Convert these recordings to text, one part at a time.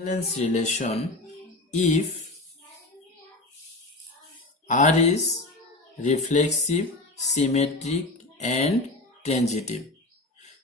Equivalence relation if R is reflexive, symmetric and transitive.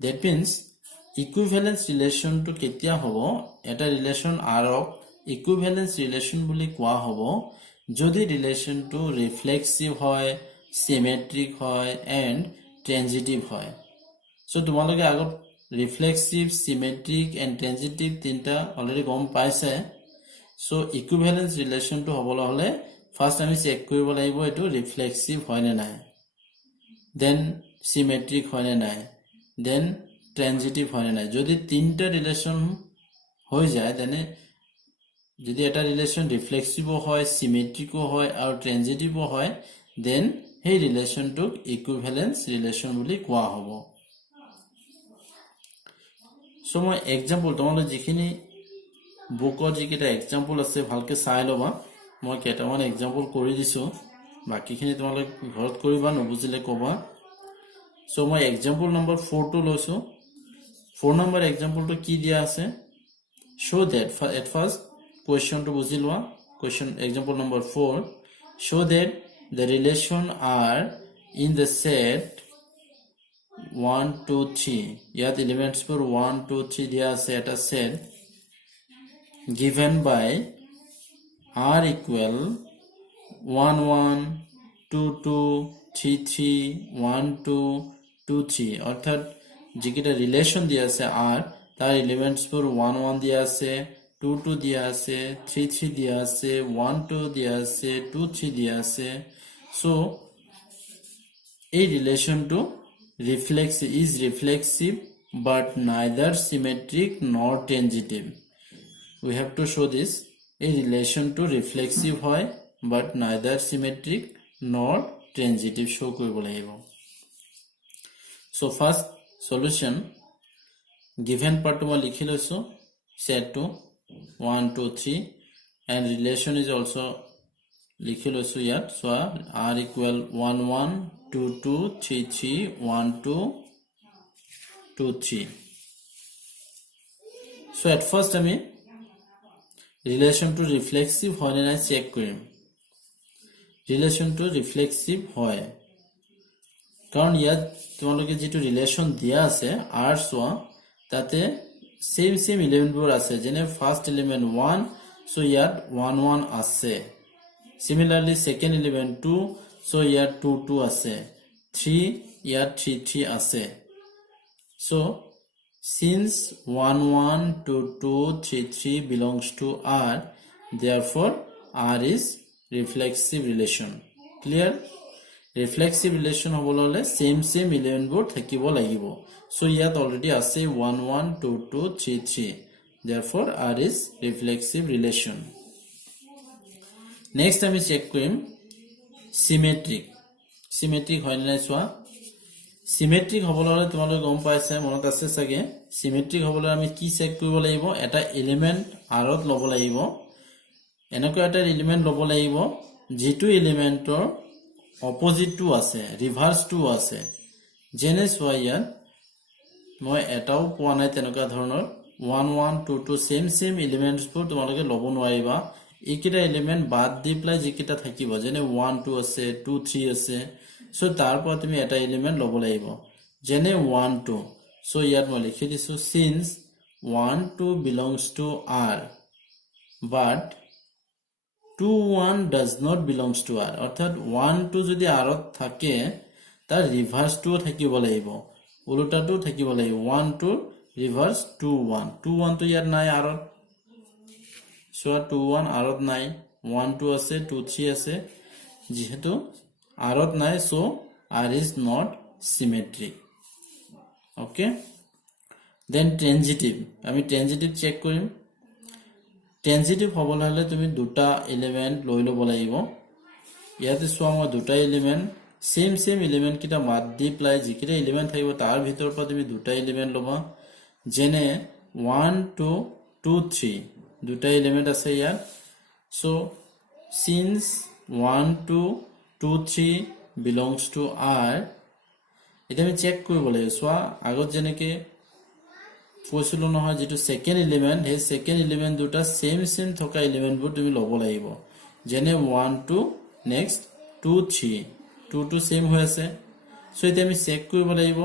That means equivalence relation to ketia hobo eta relation R of equivalence relation boli koa hobo jodi relation to reflexive hoy, symmetric hoy and transitive hoy. So তোমালোকে আগত reflexive, symmetric and transitive তিনটা already গম পাইছে. So equivalence relation to হবলৈ হলে first আমি check কৰিব লাগিব এটো reflexive হয় নে নাই, then symmetric হয় নে নাই, then transitive হয় নে নাই. যদি তিনটা রিলেশন হৈ যায় তেনে যদি এটা রিলেশন রিফ্লেক্সিভ হয়, সিমেট্রিক হয় আৰু ট্ৰানজিটিভ হয়, দেন সেই ৰিলেশনটোক ইকুইভ্যালেন্স ৰিলেশন বুলি কোৱা হ'ব. সো মই এক্সাম্পল তোমালোক যিখিনি বুকত যিকেইটা এক্সাম্পল আছে ভালকে চাই ল'বা. মই কেইটামান এক্সাম্পল কৰি দিছো, বাকিখিনি তোমালোক ঘৰত কৰিবা, নবুজিলে ক'বা. সো মই এক্সাম্পল নম্বৰ 4 টো লৈছো. 4 নম্বৰ এক্সাম্পলটো কি দিয়া আছে, show that at first question to বুজি লোৱা. question example number 4, show that the relation are in the set 1 2 3. ইয়াত elements for 1 2 3 দিয়া আছে এটা set given by r equal 1 1 2 2 3 3 1 2 2 3. অর্থাৎ যিকেইটা রিলেশন দিয়া আছে r তার এলিমেন্টস ফর 1 1 দিয়া আছে, 2 2 দিয়া আছে, 3 3 দিয়া আছে, 1 2 দিয়া আছে, 2 3 দিয়া আছে. সো এই রিলেশনটো is reflexive but neither symmetric nor transitive. We have to show this. A relation to reflexive hoy but neither symmetric nor transitive show koribo lagibo. So first solution, given part মই লিখি লৈছো, set to 1 2 3 and relation is also লিখি লৈছো ইয়াত. so r equal 1 1 2 2 3 3 1 2 2 3. so at first আমি relation to reflexive হয় না check কৰিম. relation to reflexive হয় কাৰণ ইয়াত তোমালোকে যেটো ৰিলেশন দিয়া আছে r সোয়া তাতে সেম এলিমেন্ট বোৰ আছে, যেনে ফার্স্ট এলিমেন্ট 1, সো ইয়াত 1 1 আছে. সিমিলারলি সেকেন্ড এলিমেন্ট 2, সো ইয়াত 2 2 আছে. 3 ইয়াত 3 3 আছে. So since 1 1 2 2 3 3 belongs to r, therefore r is reflexive relation. Clear? Reflexive relation হবলৈ হলে same element বোৰ থাকিব লাগিব. so ইয়াত already আছে 1 1 2 2 3 3, therefore r is reflexive relation. next আমি চেক কৰিম symmetric হয় নাই চোৱা. symmetric হবলৈ হলে তোমালোকে গম পাইছে, মনত আছে চাগে. symmetric হবলৈ আমি কি চেক কৰিব লাগিব, এটা এলিমেন্ট r ত লব লাগিব, এনেকৈ এটা এলিমেন্ট লব লাগিব যেটো এলিমেন্টৰ অপোজিট টু আছে, ৰিভাৰ্স টু আছে. যেনে চোৱা ইয়াত মই এটাও পোৱা নাই তেনেকুৱা ধৰণৰ 1 1 2 2 সেম এলিমেন্টস বোৰ তোমালোকে লব নোৱাৰিবা. এইকেইটা এলিমেন্ট বাদ দি প্লাই যিকেইটা থাকিব, যেনে 1 2 আছে, 2 3 আছে, সো তাৰ পৰা তুমি এটা এলিমেন্ট লব লাগিব, যেনে 1 2. সো ইয়াত মই লিখি দিছো since 1 2 belongs to r but 2 1 does not belongs to r. অর্থাৎ 1 2 যদি r ত থাকে তাৰ ৰিভাৰ্স টু থাকিব লাগিব, উল্টাটো থাকিব লাগিব. 1 2 ৰিভাৰ্স 2 1. 2 1 তো ইয়াত নাই r ত, সো 2 1 r ত নাই, 1 2 আছে, 2 3 আছে. যেহেতু r ত নাই, so r is not symmetric. okay, then transitive. আমি transitive চেক কৰিম. ট্ৰানজিটিভ হবলৈ হলে তুমি দুটা এলিমেন্ট লৈ লব লাগিব. ইয়াতে চোৱা মই দুটা এলিমেন্ট সেম এলিমেন্ট কিটা বাদ দি প্লাই যিকেইটা এলিমেন্ট থাকিব তাৰ ভিতৰৰ পৰা তুমি দুটা এলিমেন্ট লবা, যেনে 1 2 2 3 দুটা এলিমেন্ট আছে ইয়াত. So since 1 2 2 3 belongs to r, এটা আমি চেক কৰিব লাগিব. চোৱা আগত যেনেকে কৈছিলো নহয় যেটো সেকেন্ড এলিমেন্ট হে সেকেন্ড এলিমেন্ট দুটা সেম থকা এলিমেন্ট বোৰ তুমি লব লাগিব যেনে 1 2 নেক্সট 2 3 2 2 সেম হৈ আছে সো এতিয়া আমি চেক কৰিব লাগিব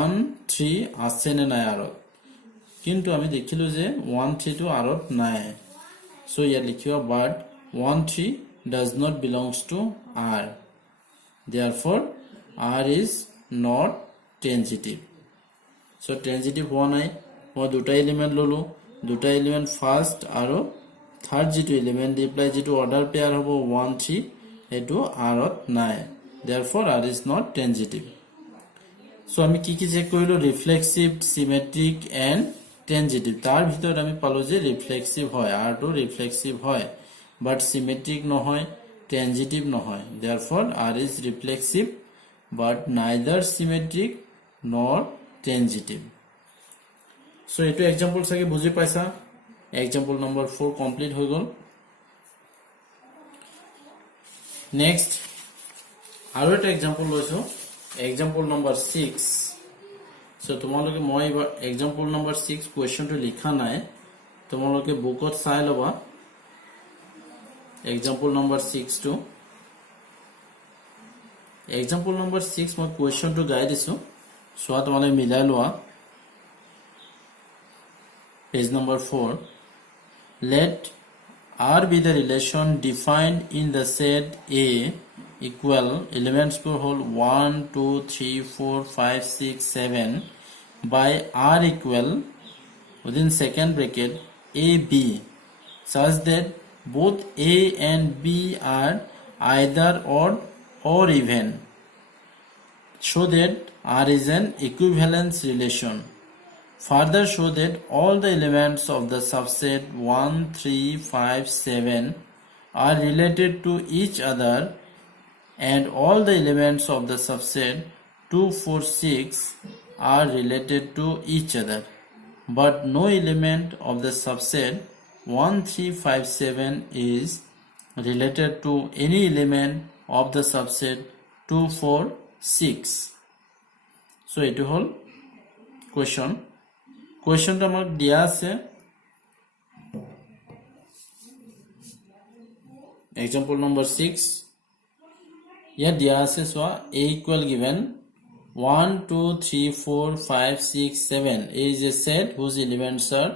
1 3 আছে নে নাই আৰত কিন্তু আমি দেখিলো যে 1 3 টো আৰত নাই সো ইয়াত লিখিবা বাট 1 3 does not belongs to R therefore R is not transitive so transitive হোৱা নাই মই দুটা এলিমেন্ট ললো দুটা এলিমেন্ট ফাৰ্স্ট আৰু থাৰ্ড যেটো এলিমেন্ট ৰিপ্লাই যেটো অৰ্ডাৰ পেয়াৰ হ'ব 1 3 এটো আৰত নাই therefore R is not transitive so আমি কি চেক কৰিলো ৰিফ্লেক্সিভ সিমেট্ৰিক এন্ড transitive তাৰ ভিতৰত আমি পালো যে ৰিফ্লেক্সিভ হয় R টো ৰিফ্লেক্সিভ হয় but symmetric নহয় transitive নহয় therefore R is reflexive but neither symmetric nor transitive so eto example sage buji paisa example number 4 complete হৈ গল next আৰু এটা example লৈছো example number 6 so তোমালোকে মই example number 6 question to লিখা নাই তোমালোকে বুকত চাই লবা example number 6 to example number 6 মই question to guide দিছো so তোমালোকে মিলাই লোৱা page number 4 let R be the relation defined in the set A equal elements per whole 1 2 3 4 5 6 7 by R equal within second bracket AB such that both A and B are either odd or even show that R is an equivalence relation further show that all the elements of the subset 1 3 5 7 are related to each other and all the elements of the subset 2 4 6 are related to each other but no element of the subset 1 3 5 7 is related to any element of the subset 2 4 6 so etu hol question to amar dia ase example number 6 ya dia ase so A equal given 1 2 3 4 5 6 7 is a set whose elements are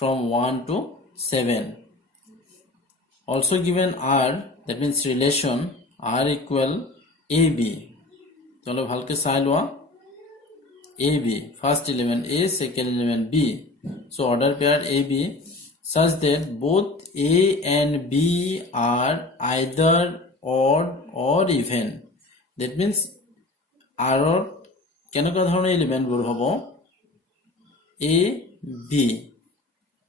from 1 to 7 also given R that means relation R equal AB chalo bhalke sai loa AB first element A second element B so order pair AB such that both A and B are either odd or even that means R or কেনেকুৱা ধৰণৰ element বোৰ হ'ব A B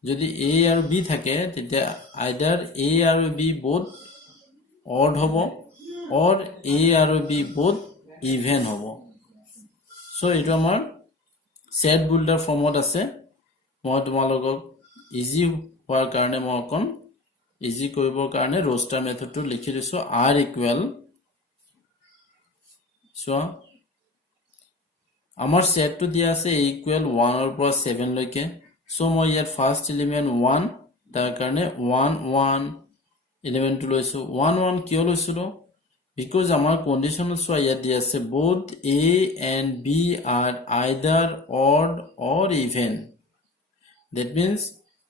যদি A আৰু B থাকে তেতিয়া either A আৰু B both odd হ'ব or A আৰু B both even হ'ব so এটো আমাৰ set builder ফৰ্মত আছে মই তোমালোকক ইজি হোৱাৰ কাৰণে মই অকন ইজি কৰিবৰ কাৰণে roster method টো লিখি দিছো R equal so আমাৰ set টো দিয়া আছে A equal 1 or পৰা 7 লৈকে so মই ইয়াত first element 1 তাৰ কাৰণে 1 1 element টো লৈছো 1 1 কিয় লৈছো because আমাৰ condition so ইয়াত দিয়া আছে both A and B are either odd or even that means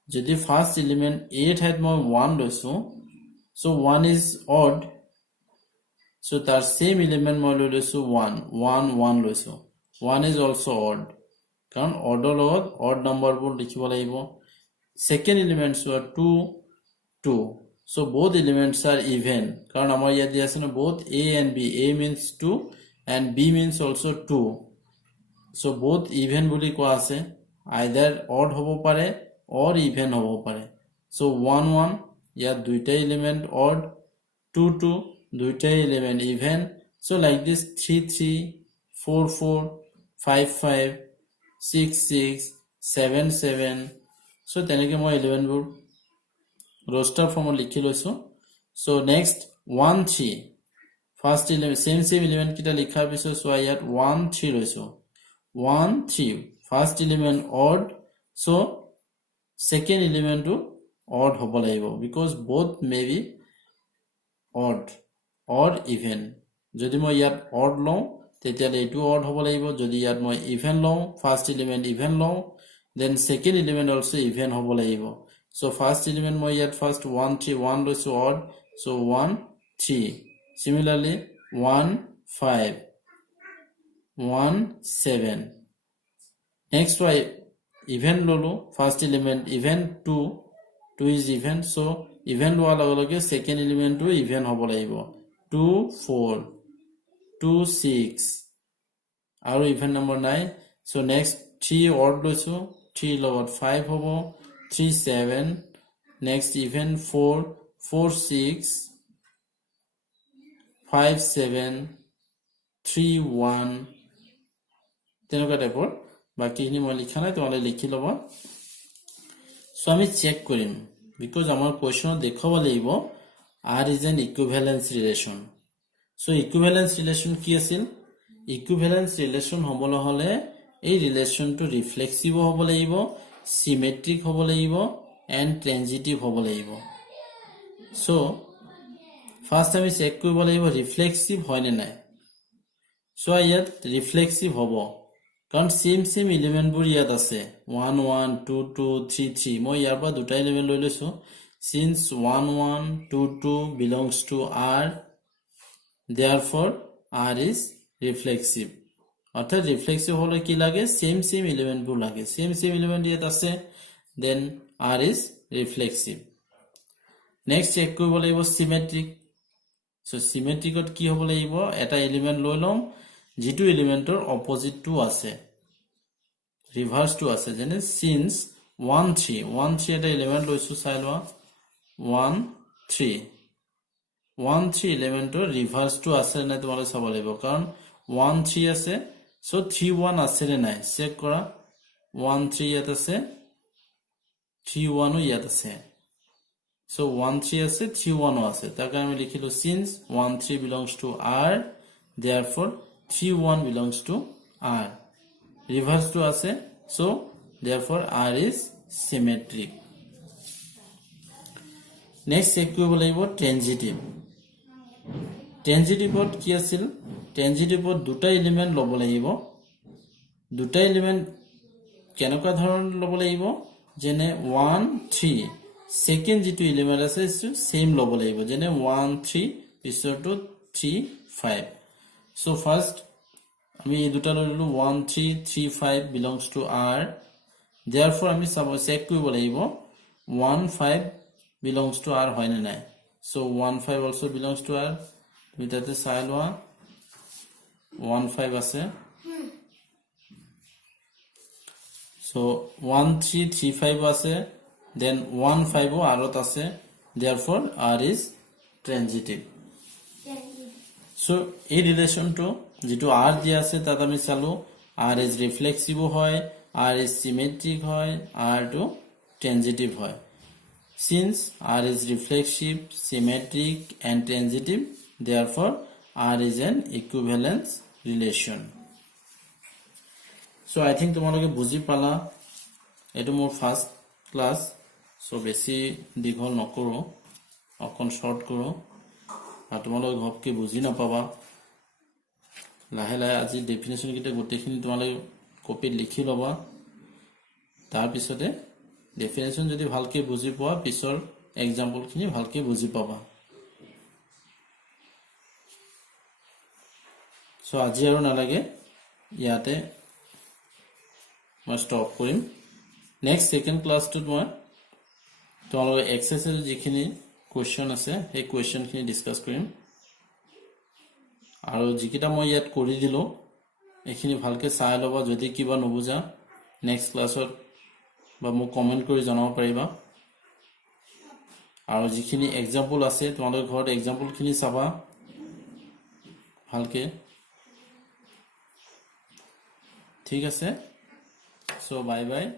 যদি first element A ঠাইত মই 1 লৈছো so 1 is odd so তাৰ same element মই লৈছো 1 1 1 লৈছো 1 is also odd কাৰণ odd লগত odd number বোৰ লিখিব লাগিব second elements are 2 2 so both elements are even কাৰণ আমাৰ ইয়াত দিয়া আছে both A and B A means 2 and B means also 2 so both even বুলি কোৱা আছে either odd হ'ব পাৰে or even হ'ব পাৰে so 1 1 ইয়াত দুইটা element odd 2 2 দুইটা element even so like this 3 3 4 4 5 5 6 6 7 7 so তেনেকে মই element বোৰ roster form লিখি লৈছো so next 1 3 first element same element kita লিখাৰ পিছত so ইয়াত 1 3 লৈছো 1 3 first element odd So second element to odd hobo laibo because both may be odd even. Jodi moi yat odd long tetiale etu odd hobo laibo. Jodi yat moi even long first element even long then second element also even hobo laibo. So first element moi yat first 1 3 1 loisu odd, so 1 3. Similarly 1 5 1 7. Next one even lolo first element even 2 is even, so even loa lage second element to even hobo laibo 2 4 2 6 aru even number 9. So next 3 odd loisu 3 logot 5 hobo 3 7. Next even 4 4 6 5 7 3 1 তেনেকুৱা টাইপৰ বাকিখিনি মই লিখা নাই তোমালে লিখি লবা। So আমি চেক কৰিম because আমাৰ কোৱেশ্চনত দেখাব লাগিব R is an equivalence relation. So equivalence relation কি আছিল? Equivalence relation হ'বলৈ হলে এই ৰিলেচনটো ৰিফ্লেক্সিভ হ'ব লাগিব, সিমেট্ৰিক হ'ব লাগিব and transitive হ'ব লাগিব। So first আমি চেক কৰিব লাগিব ৰিফ্লেক্সিভ হয় নে নাই। So ইয়াত ৰিফ্লেক্সিভ হ'ব কাৰণ সেম এলিমেন্টবোৰ ইয়াত আছে 1 1 2 2 3 3 মই ইয়াৰ পৰা দুটা এলিমেন্ট লৈ লৈছো since 1 1 2 2 belongs to R therefore R is reflexive অর্থাৎ রিফ্লেক্সিভ হলে কি লাগে সেম এলিমেন্টবোৰ লাগে সেম এলিমেন্ট ইয়াত আছে then R is reflexive। Next check কৰিব লাগিব সিমেট্ৰিক। সো সিমেট্ৰিকত কি হ'ব লাগিব এটা এলিমেন্ট লৈ লম যিটো এলিমেন্টৰ অপোজিট টু আছে ৰিভাৰ্স টু আছে যেনে since 1 3 এটা এলিমেন্ট লৈছো চাই লোৱা 1 3 এলিমেন্টৰ ৰিভাৰ্স টু আছে নাই তোমালৈ চাব লাগিব কাৰণ 1 3 আছে সো 3 1 আছে নে নাই চেক কৰা 1 3 ইয়াত আছে 3 1 ও ইয়াত আছে সো 1 3 আছে 3 1 ও আছে তাৰ কাৰণে আমি লিখিলো since 1 3 belongs to R therefore 3 1 belongs to R reverse to আছে so therefore R is symmetric। next check কৰিব লাগিব transitive। transitive কি আছিল transitive দুটা এলিমেন্ট লব লাগিব দুটা এলিমেন্ট কেনেকুৱা ধৰণৰ লব লাগিব যেনে 1 3 সেকেন্ড যেটো এলিমেন্ট আছে সেম লব লাগিব যেনে 1 3 পিছৰটো 3 5। so first আমি এই দুটা ললো 1 3 3 5 belongs to R therefore আমি চেক কৰিব লাগিব 1 5 belongs to R হয় নে নাই so 1 5 also belongs to R তুমি তাতে চাই লোৱা 1 5 আছে so 1 3 3 5 আছে then 1 5 ও আৰত আছে therefore R is transitive। so এই ৰিলেচনটো যেটো R দিয়া আছে তাত আমি চালো R is reflexive হয় R is symmetric হয় R to transitive হয়। since R is reflexive symmetric and transitive therefore R is an equivalence relation। so I think তোমালোকে বুজি পালা এটো মোৰ ফাৰ্স্ট ক্লাস so বেছি দীঘল নকৰো অকন শৰ্ট কৰো আৰু তোমালোকে ঘপকে বুজি নাপাবা লাহে লাহে আজি ডেফিনেশন কিটা গোটেইখিনি তোমালোকে কপিত লিখি লবা তাৰ পিছতে ডেফিনেশন যদি ভালকে বুজি পোৱা পিছৰ এক্সাম্পল খিনি ভালকে বুজি পাবা। so আজি আৰু নালাগে ইয়াতে মই স্টপ কৰিম নেক্সট সেকেন্ড ক্লাসটোত মই তোমালোকে এক্সাৰসাইজ যিখিনি কোৱেশ্চন আছে সেই কোৱেশ্চন খিনি ডিসকাস কৰিম আৰু যিকিটা মই ইয়াত কৰি দিলো এখিনি ভালকে চাই লবা যদি কিবা নবুজা নেক্সট ক্লাসত বা মোক কমেন্ট কৰি জনাব পাৰিবা আৰু যিখিনি এক্সাম্পল আছে তোমালোকৰ ঘৰত এক্সাম্পল খিনি চাবা ভালকে ঠিক আছে so bye bye।